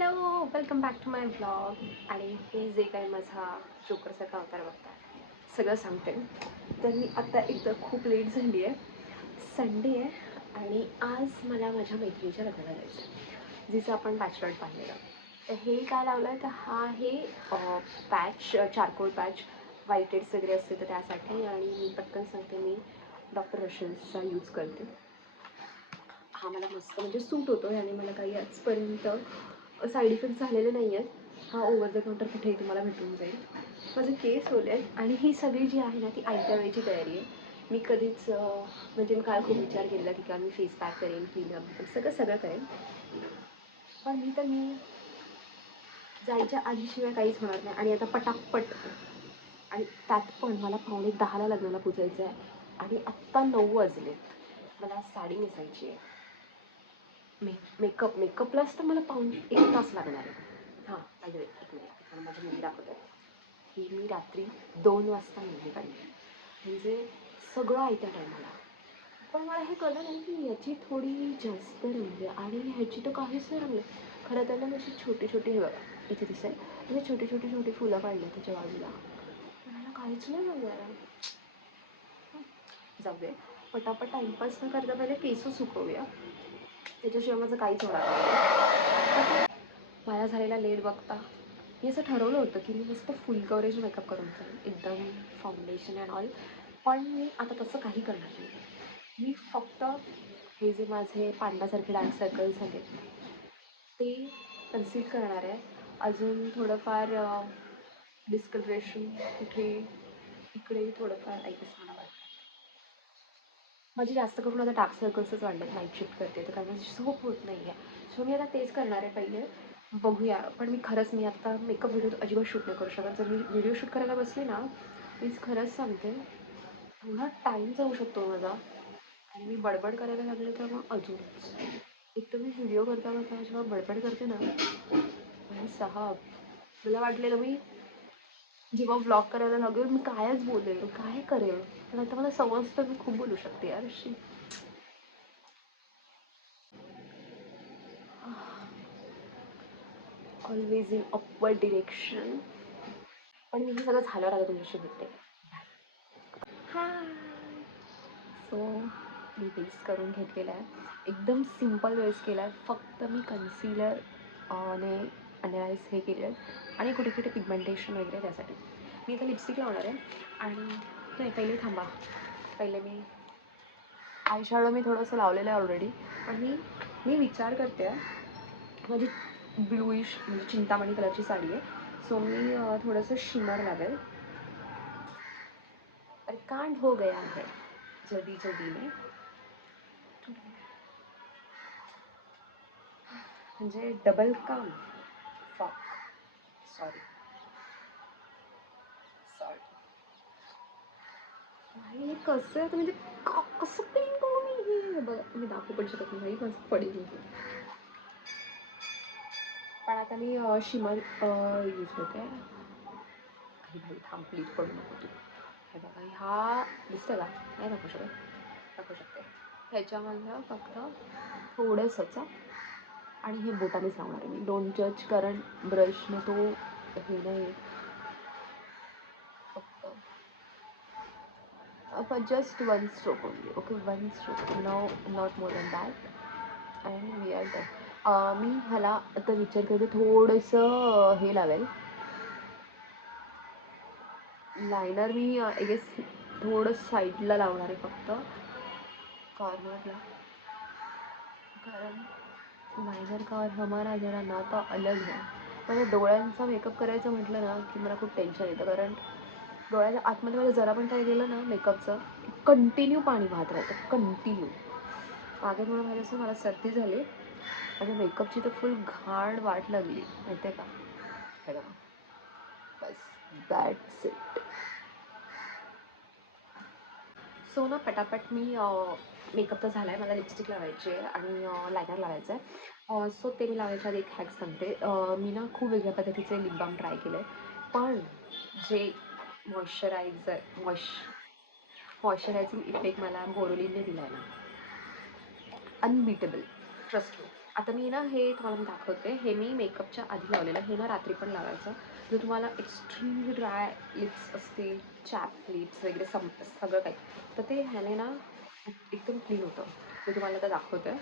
Hello, welcome back to my blog. आणि हे जे काही माझा जोकरसारखा अवतार बघता सगळं सांगते. तर मी आता इथं खूप लेट झाली आहे. संडे आहे आणि आज मला माझ्या मैत्रिणीच्या लग्नाला जायचं आहे, जिचं आपण बॅचलर पाहिलेलं. तर हे काय लावलं आहे, तर हा आहे patch, charcoal patch, white heads वगैरे असते तर त्यासाठी. आणि मी पटकन सांगते, मी डॉक्टर रशेल्सचा यूज करते. हा मला मस्त म्हणजे सूट होतो आहे आणि मला काही आजपर्यंत साईड इफेक्ट झालेले नाही आहेत. हा ओव्हर द काउंटर कुठेही तुम्हाला भेटून जाईल. माझे केस ओले आहेत आणि ही सगळी जी आहे ना ती आयत्या वेळेची तयारी आहे. मी कधीच म्हणजे मी काल खूप विचार केलेला की का मी फेस पॅक करेन, क्लीनअप सगळं करेन. पण मी जायच्या आधीशिवाय काहीच होणार नाही. आणि आता पटापट, आणि त्यात पण मला 9:45ला लग्नाला पोचायचं आहे आणि आत्ता 9 वाजले. मला साडी नेसायची आहे. मेकअपलाच तर मला 1 तास लागणार आहे. हां, बाय द वे, एक मिनिट, मला माझी मुलगी दाखवते. ही मी रात्री 2 वाजता मुलगी काढली, म्हणजे सगळं आयत्या टायमाला. पण मला हे कळलं नाही की ह्याची थोडी जास्त रंगली आणि ह्याची तर काहीच नाही रंगली. खरं तर मी अशी छोटी छोटी, हे बघा इथे दिसेल, मी छोटी छोटी छोटी फुलं काढली त्याच्या बाजूला. पण ह्याला काहीच नाही झालं. जाऊ दे, पटापट टाईमपास न करता पहिले केस सुकवूया, त्याच्याशिवाय माझं काहीच होणार नाही. मला झालेला लेट बघता मी असं ठरवलं होतं की मी मस्त फुल कवरेज मेकअप करून जाईल, एकदम फाउंडेशन अँड ऑल. पण मी आता तसं काही करणार नाही. मी फक्त हे जे माझे पांडासारखे डार्क सर्कल्स झाले ते कन्सील करणार आहे. अजून थोडंफार डिस्कलरेशन कुठे इकडे थोडंफार मला वाटतं. माझी जास्त करून आता डार्क सर्कल्सच वाढलेत, नाईट शिफ्ट करते तर कारण माझी झोप होत नाही आहे. सो मी आता तेच करणार आहे पहिले, बघूया. पण मी आता मेकअप व्हिडिओ अजिबात शूट नाही करू शकत. जर मी व्हिडिओ शूट करायला बसले ना, मीच खरंच सांगते एवढा टाईम जाऊ शकतो माझा. आणि मी बडबड करायला लागले तर मग अजूनच. एक तर मी व्हिडिओ करता जेव्हा बडबड करते ना, आणि साहब, मला वाटलेलं मी जेव्हा व्लॉग करायला लागेल मी कायच बोलेल, काय करेल. पण आता मला समजतं मी खूप बोलू शकते यार अशी. Always in upward direction. पण मी हे सगळं झाल्यावर आता तुमच्याशी भेटते. हाय. सो मी बेस करून घेतलेला आहे, एकदम सिम्पल बेस केला आहे. फक्त मी कन्सिलर ने अंडर आईज हे केले आहेत आणि कुठे कुठे पिगमेंटेशन वगैरे त्यासाठी. मी आता लिपस्टिक लावणार आहे. आणि नाही, पहिले थांबा, पहिले मी आय शॅडो मी थोडंसं लावलेलं आहे ऑलरेडी. पण मी विचार करते आहे, माझी ब्लूइश म्हणजे चिंतामणी कलरची साडी आहे. सो मी थोडंसं शिमर लावेल. अरे कांड हो गया है जल्दी जल्दी में, म्हणजे डबल काम. फक, सॉरी सॉरी. नाही, हे कसं आहे म्हणजे कसं क्लीन करू मी हे? बघा, मी दाखवू पण शकत नाही, माझं पडेल. पण आता मी शिमर यूज करते. अरे भाई थांब, प्लीज पडू नको तू. हे बघा, हा दिसतं का? नाही दाखवू शकत, दाखवू शकते. ह्याच्यामधलं फक्त थोडंसंच, आणि हे बोटानेच लावणार आहे मी. डोंट जज, कारण ब्रशने तो हे नाही. फक्त just 1 stroke only, okay, 1 stroke, no, not more than that, and we are done. मी ह्याला आता विचार करते थोडंसं हे लावेल लायनर. मी आय गेस थोडं साईडला लावणार आहे, फक्त कॉर्नरला, कारण लायनर का और हमारा जरा नाता अलग है. मला डोळ्यांचा मेकअप करायचं म्हटलं ना की मला खूप टेन्शन येतं, कारण डोळ्याच्या आतमध्ये माझ्या जरा पण काय गेलं ना मेकअपचं की कंटिन्यू पाणी वाहत राहतं, कंटिन्यू. मागे थोडं माझ्या असं मला सर्दी झाली आणि मेकअपची तर फुल घाण वाट लागली, माहिती आहे का? हे बघा, बस, दॅट्स इट. सो ना पटापट मी मेकअप तर झाला आहे, मला लिपस्टिक लावायची आहे आणि लायनर लावायचं आहे. सो ते मी लावायच्या आधी एक हॅक सांगते. मी ना खूप वेगळ्या पद्धतीचे लिप बाम ट्राय केले, पण जे मॉइश्चरायझिंग इफेक्ट मला बोरोलिनने दिला आहे ना, अनबीटेबल, ट्रस्ट मी. आता मी ना हे तुम्हाला मी दाखवते. हे मी मेकअपच्या आधी लावलेलं. हे ना रात्री पण लावायचं. जर तुम्हाला एक्स्ट्रीमली ड्राय लिप्स असतील, चॅप लिप्स वगैरे सगळं काही, तर ते ह्याने ना एकदम क्लीन होतं. मी तुम्हाला आता दाखवते.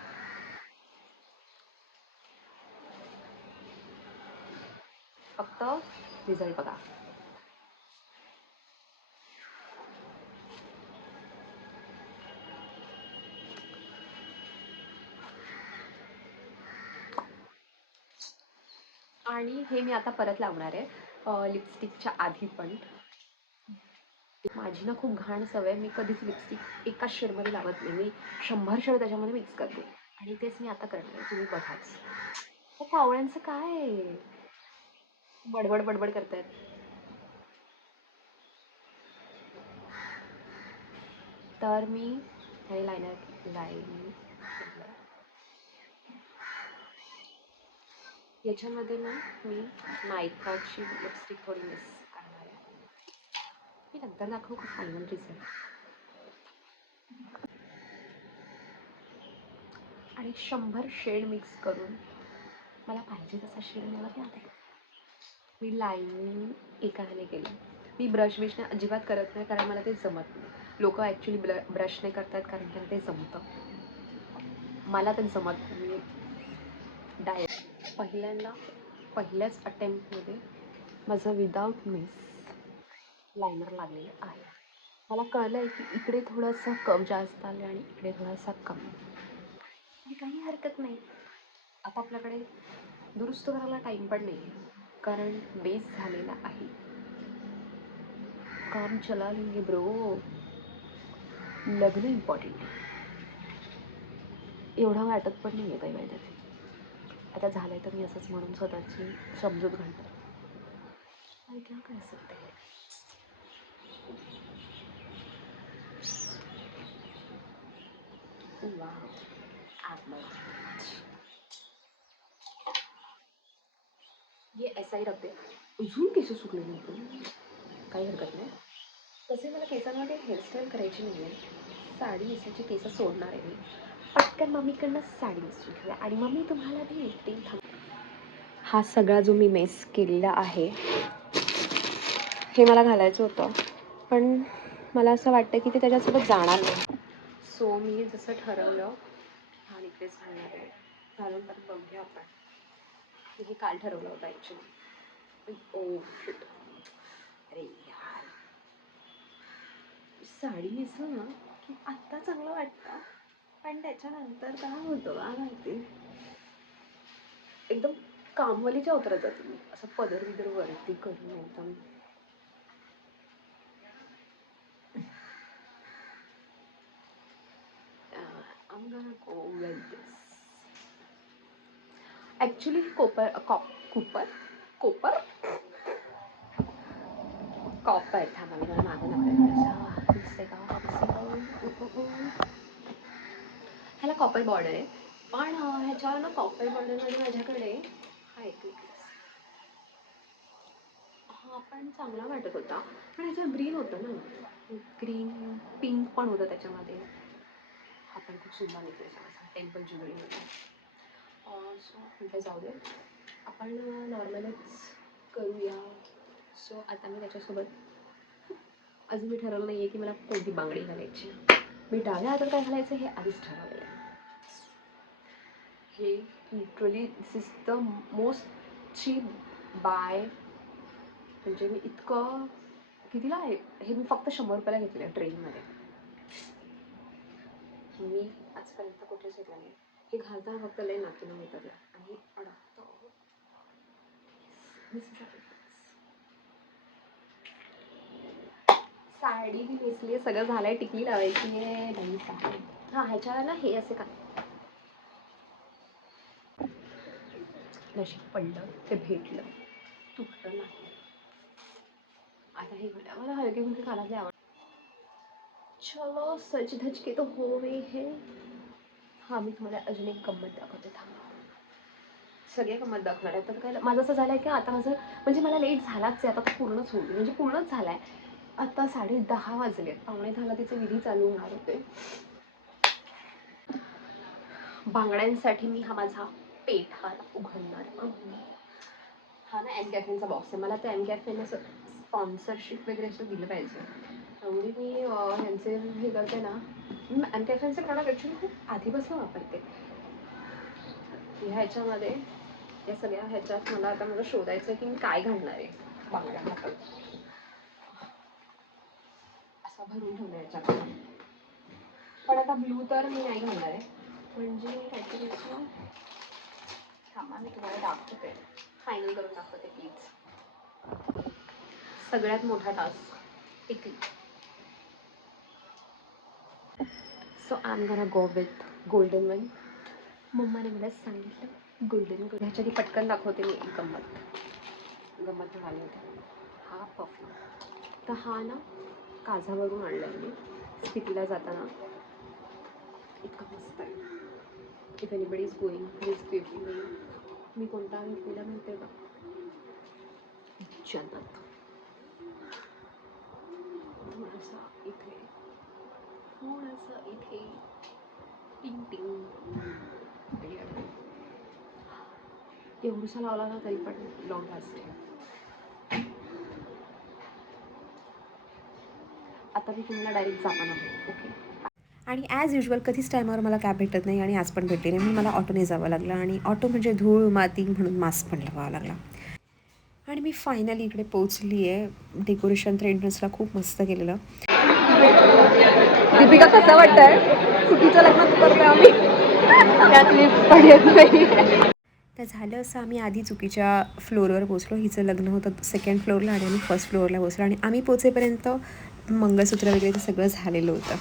फक्त रिझल्ट बघा. आणि हे मी आता परत लावणार आहे लिपस्टिकच्या आधी पण. माझी ना खूप घाण सवय, मी कधीच लिपस्टिक एकाच शेडमध्ये लावत नाही. मी 100 शेड त्याच्यामध्ये मिक्स करते आणि तेच मी आता करणार आहे. तुम्ही बघाच. त्या कावळ्यांचं काय आहे? बडबड बडबड करतायत. तर मी हे लाईनर लाईन याच्यामध्ये ना मी नायकाची लिपस्टिक थोडी मिक्स करणार आहे. मी नंतर दाखवू का फायनल रिझल्ट. आणि 100 शेड मिक्स करून मला पाहिजे तसा शेड मला मिळाला. मी लाईन एका ह्याने केली. मी ब्रश बिशने अजिबात करत नाही, कारण मला ते जमत नाही. लोक ॲक्च्युली ब्रशने करतात कारण त्यांना ते जमतं. मला ते जमत नाही. मी डायरेक्ट पहिल्याच अटेम्प्टमध्ये माझं विदाउट मिस लायनर लागलेलं आहे. मला कळलं आहे की इकडे थोडंसं कम जास्त आले आणि इकडे थोडासा कमी. आणि काही हरकत नाही. आता आपल्याकडे दुरुस्त करायला टाईम पण नाही आहे, कारण बेस झालेला आहे. काम चला लेंगे ब्रो. लग्न इम्पॉर्टंट आहे. एवढा वाटत पण नाही आहे काही महिन्यात. आता झालंय तर मी असंच म्हणून स्वतःची समजूत घालतो. आणि क्या कर सकते हैं. वाव, ये ऐसा ही रख दे. अजून केस सुकले नाही पण काही हरकत नाही. तसे मला केसांमध्ये हेअरस्टाईल करायची नाही आहे. साडी नेसायची, केस सोडणार आहे मी. पटकन मम्मीकडनं साडी नेसून घेऊया आणि मम्मी तुम्हाला भेटते. हा सगळा जो मी मेस केलेला आहे हे मला घालायचं होतं, पण मला असं वाटतं की ते त्याच्यासोबत जाणार नाही. सो मी जसं ठरवलं हा नेकलेस घालणार आहे. घालून पण बघूया आपण. हे काल ठरवलं होतं ॲक्च्युली. Oh shit. अरे यार, साडी नेसलं ना की आत्ता चांगलं वाटतं, पण त्याच्यानंतर काय होतं काय माहिती, एकदम कामवालीच्या उतरत जाते मी. असं पदर बिदर वरती करून एकदम. I'm gonna go like this. Actually copper copper. थांबा मी मला मागं नको दिसते का ह्याला कॉपर बॉर्डर आहे, पण ह्याच्यावर ना कॉपर बॉर्डरमध्ये माझ्याकडे हा एक नेकलेस. हा पण चांगला वाटत होता, पण ह्याच्यावर ग्रीन होतं ना, ग्रीन पिंक पण होतं त्याच्यामध्ये. हा पण खूप सुंदर नेकलेस आहे माझा, टेम्पल ज्वेलरीमध्ये. सो म्हटलं जाऊ दे, आपण नॉर्मलच करूया. सो आता मी त्याच्यासोबत अजून मी ठरवलं नाही आहे की मला कोणती बांगडी घालायची. मी डाव्या हातात काय घालायचं हे आधीच ठरवलेलं आहे. हे literally this is the most cheap buy. म्हणजे मी इतकं कितीला आहे हे, मी फक्त 100 रुपयाला घेतलेलं आहे ट्रेनमध्ये. मी आजपर्यंत कुठेच घेतलं नाही. हे घालताना फक्त लय नाकीनं होतं आणि अडकतं. साडी बी नेसली आहे, सगळं झालंय, टिकली लावायची आहे. नाही साडी. हां, ह्याच्यावर ना हे असे काय नशीब पडलं ते भेटलं, तुटलं नाही. आता हे मला हलके फुलके कानातले आवडतात. चलो सच धज के तो हो गई है. हां, मी तुम्हाला अजून एक गंमत दाखवते. थांबा, सगळे गंमत दाखवणार आहे. तर काय माझं असं झालं आहे की आता माझं म्हणजे मला लेट झालाच आहे. आता तो पूर्णच होईल, म्हणजे पूर्णच झाला आहे. आता 10:30 वाजले. 9:45ला तिचे विधी चालू होणार होते. बांगड्यांसाठी मी हा माझा पेठा उघडणार आहे. हा ना एम कॅफेचा बॉक्स आहे. मला तर एम कॅफेने असं स्पॉन्सरशिप वगैरे असं दिलं पाहिजे. एवढी मी ह्यांचे हे करते ना. मी एम कॅफेचे प्रॉडक्ट ॲक्च्युली खूप आधीपासून वापरते. ह्याच्यामध्ये या सगळ्या ह्याच्यात मला शोधायचं आहे की मी काय घालणार आहे बांगड्या हातात. असा भरून ठेवला याच्यामध्ये. पण आता ब्लू तर मी नाही घालणार आहे. म्हणजे काहीतरी असं थांबा मी तुम्हाला दाखवते. फायनल करून दाखवते प्लीज. सगळ्यात मोठा टास्क टिकली. So I am gonna go with golden one. मम्माने मला सांगितलं गोल्डन गोल्ड. ह्याच्यात पटकन दाखवते मी एक गंमत झाली होती. हा परफ्यूम तर हा ना काझावरून आणला आहे मी सिटीला जाताना. इतका मस्त आहे. If anybody is going please give me. मी कोणता घेतलेला माहिती आहे का? जन्नत. थोडासा इथे टिंग टिंग एवढंसा लावला ना तरी पण लॉंग लास्टिंग. आता मी तुम्हाला डायरेक्ट जाताना ओके. आणि ॲज युजल कधीच टायमावर मला कॅब भेटत नाही आणि आज पण भेटली नाही. म्हणून मला ऑटोने जावं लागलं आणि ऑटो म्हणजे धूळ माती म्हणून मास्क पण लावावा लागला. आणि मी फायनली इकडे पोचली आहे. डेकोरेशन तर एंट्रन्सला खूप मस्त केलेलं. दीपिका कसं वाटतंय? चुकीचं लग्न करतोय आम्ही. त्यात लिफ्ट पण येत नाही. तर झालं असं आम्ही आधी चुकीच्या फ्लोअरवर पोचलो. हिचं लग्न होतं सेकंड फ्लोअरला आणि आम्ही फर्स्ट फ्लोअरला पोचलो. आणि आम्ही पोचेपर्यंत मंगळसूत्र वगैरे ते सगळं झालेलं होतं.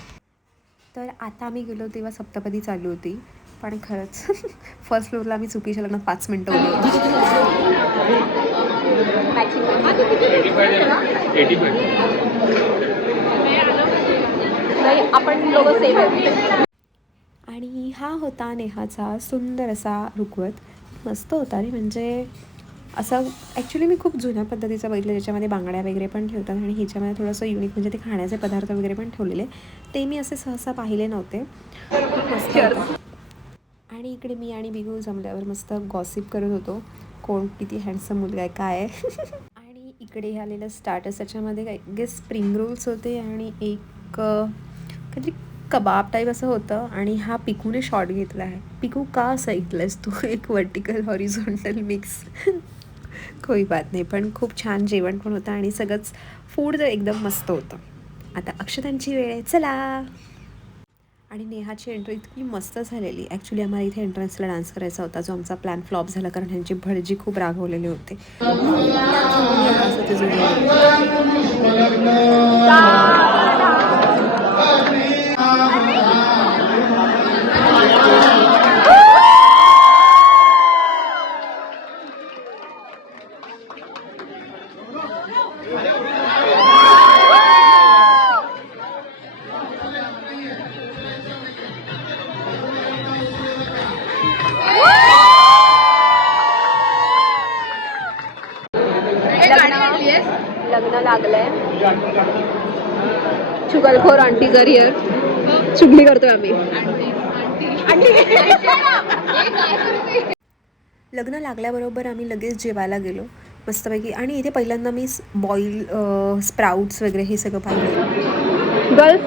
तर आता आम्ही गेलो तेव्हा सप्तपदी चालू होती. पण खरंच फर्स्ट फ्लोअरला आम्ही चुकीच्या लग्नात 5 मिनटं उभी होतो. नाही आपण लोक सेम आहेत. आणि हा होता नेहाचा सुंदर असा रुखवत. मस्त होता रे. म्हणजे असं ॲक्च्युली मी खूप जुन्या पद्धतीचं बघितलं ज्याच्यामध्ये बांगड्या वगैरे पण ठेवतात आणि ह्याच्यामध्ये थोडंसं युनिक म्हणजे ते खाण्याचे पदार्थ वगैरे पण ठेवलेले. ते मी असे सहसा पाहिले नव्हते. खूप मस्त होतं. आणि इकडे मी आणि बिगू जमल्यावर मस्त गॉसिप करत होतो. कोण किती हँडसम मुलगा आहे काय आहे. आणि इकडे हे आलेलं स्टार्टर्स त्याच्यामध्ये काय स्प्रिंग रोल्स होते आणि एक काहीतरी कबाब टाईप असं होतं. आणि हा पिकूने शॉर्ट घेतला आहे. पिकू का असं ऐकलंस तू? एक वर्टिकल हॉरिझॉन्टल मिक्स. कोई बात नाही. पण खूप छान जेवण पण होतं आणि सगळंच फूड तर एकदम मस्त होतं. आता अक्षतांची वेळ आहे चला. आणि नेहाची एंट्री इतकी मस्त झालेली. ॲक्च्युली आम्हाला इथे एंट्रन्सला डान्स करायचा होता जो आमचा प्लॅन फ्लॉप झाला कारण ह्यांची भटजी खूप रागवलेले होते. असं ते लग्न लागलंय. चुगलखोर आंटी जर हिअर. चुगली करतोय आम्ही. लग्न लागल्याबरोबर आम्ही लगेच जेवायला गेलो मस्तपैकी. आणि इथे पहिल्यांदा मी बॉईल स्प्राउट्स वगैरे हे सगळं पाहिलं. गर्ल्स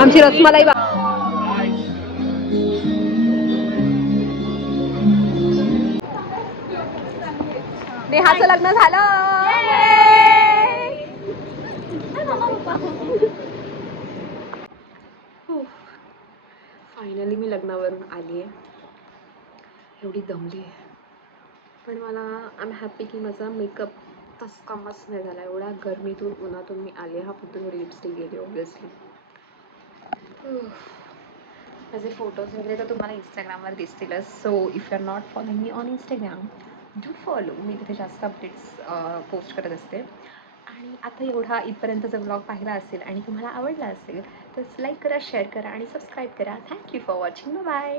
आमची रसमलाई नेहाचं लग्न झालं. फायनली मी लग्नावरून आली आहे. एवढी दमली आहे पण मला आय एम हॅपी की माझा मेकअप तसं कामच नाही झाला. एवढ्या गरमीतून उन्हातून मी आले. हा फक्त थोडी लिपस्टिक गेली ऑब्वियसली. माझे फोटोज वगैरे तर तुम्हाला इंस्टाग्रामवर दिसतीलच. So if you are not following me on Instagram do follow. मी तिथे जास्त अपडेट्स पोस्ट करत असते. आणि आता एवढा इथपर्यंतचा ब्लॉग पाहिला असेल आणि तुम्हाला आवडला असेल तर लाईक करा, शेअर करा आणि सबस्क्राईब करा. Thank you for watching. बाय.